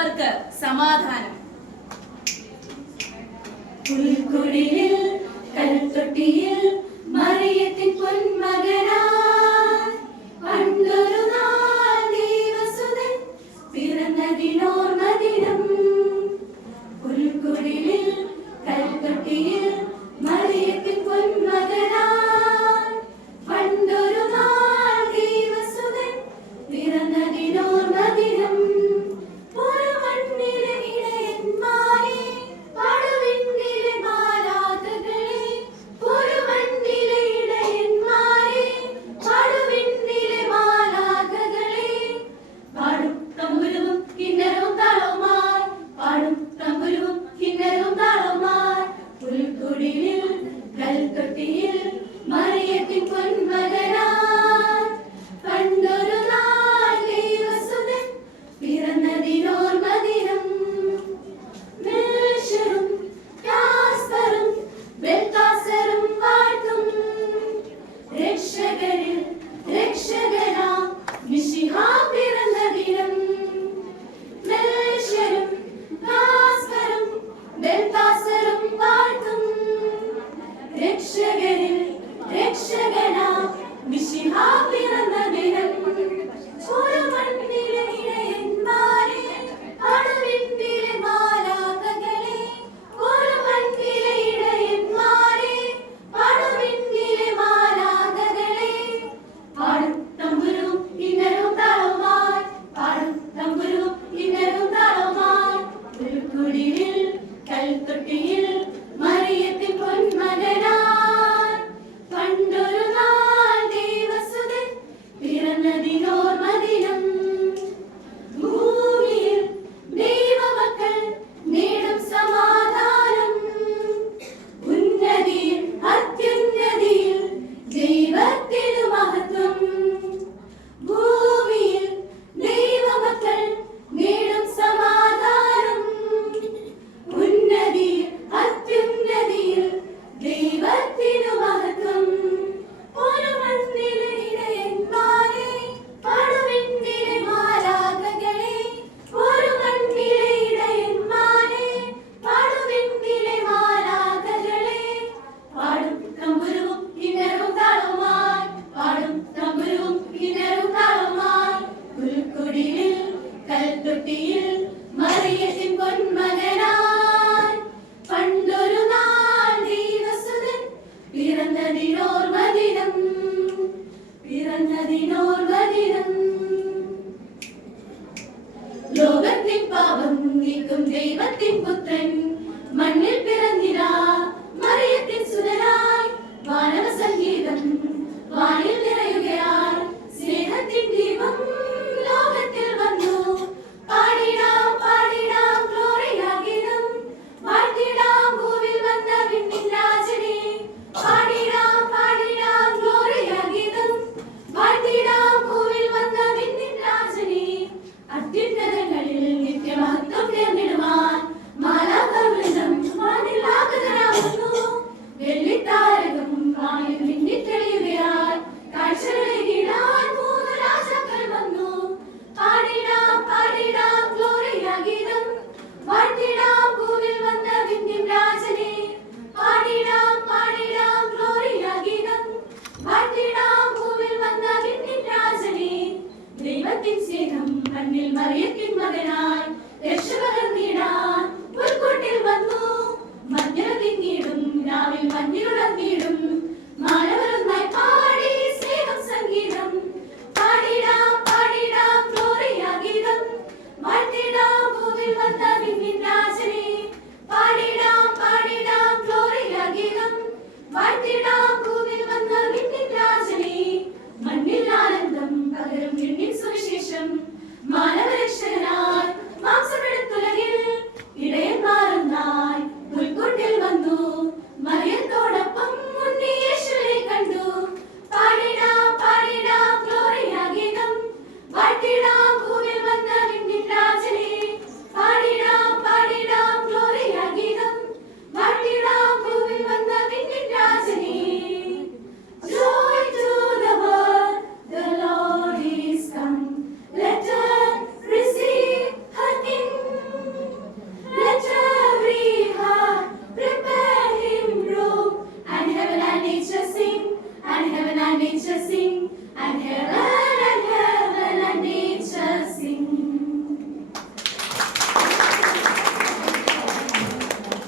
മറ്റുള്ളവർക്ക് സമാധാനം. പുൽക്കുടിലിൽ കൽത്തൊട്ടിയിൽ മറിയത്തിൻ പൊന്മകനായി പണ്ടൊരു നാൾ ദൈവസുതൻ പിറന്നതിനോർമ്മ ദിനം. പുൽക്കുടിലിൽ കൽത്തൊട്ടിയിൽ മറിയത്തിൻ പൊന്മകനായി പണ്ടൊരു നാൾ ദൈവസുതൻ പിറന്നതിനോർമ്മ ദിനം. ലോകത്തിൻ പാപം നീക്കും ദൈവത്തിൻ പുത്രൻ മണ്ണിൽ പിറന്നിരാ മറിയത്തിൻ സുതനായി വാനവ സംഗീതം വാനിൽ നിറയുകയായി സ്നേഹത്തിൻ ദീപം ലോകത്തിൽ വന്നു പാടിടാം പാടിടാം ഗ്ലോറിയാഗീതം വാഴ്ത്തിടാം ഭൂവിൽ വന്ന വിണ്ണിൻ രാജനെ പാടിടാം പാടിടാം ഗ്ലോറിയാഗീതം വാഴ്ത്തിടാം ഭൂവിൽ വന്ന വിണ്ണിൻ രാജനെ അത്യുന്നതങ്ങളിൽ നിത്യമഹത്വം നേർന്നിടുവാൻ മാലാഖവൃന്ദം വാനിൽ ആഗതരാകുന്നു വെള്ളിത്താരകം വാനിൽ മിന്നിത്തെളിയുകയാൽ കാഴ്ചകളേകിടാൻ മൂന്ന് രാജാക്കൾ വന്നു പാടിടാം പാടിടാം ഗ്ലോറിയാഗീതം വാഴ്ത്തിടാം ഭൂവിൽ വന്ന വിണ്ണിൻ രാജനെ പാടിടാം പാടിടാം ഗ്ലോറിയാഗീതം വാഴ്ത്തിടാം ഭൂവിൽ വന്ന വിണ്ണിൻ രാജനെ ദൈവത്തിൻ സ്നേഹം മണ്ണിൽ മറിയത്തിൻ മകനായി രക്ഷപകർന്നിടാൻ പുൽക്കൂട്ടിൽ വന്നു മഞ്ഞൾ തിങ്ങിടും രാവിൽ മഞ്ഞിലുടർന്നിടും മാനവരൊന്നായി പാടി സ്നേഹം സംഗീതം പാടിടാം പാടിടാം ഗ്ലോറിയാഗീതം വാഴ്ത്തിടാം ഭൂവിൽ വന്ന വിണ്ണിൻ രാജനെ പാടിടാം പാടിടാം ഗ്ലോറിയാഗീതം വാഴ്ത്തിടാം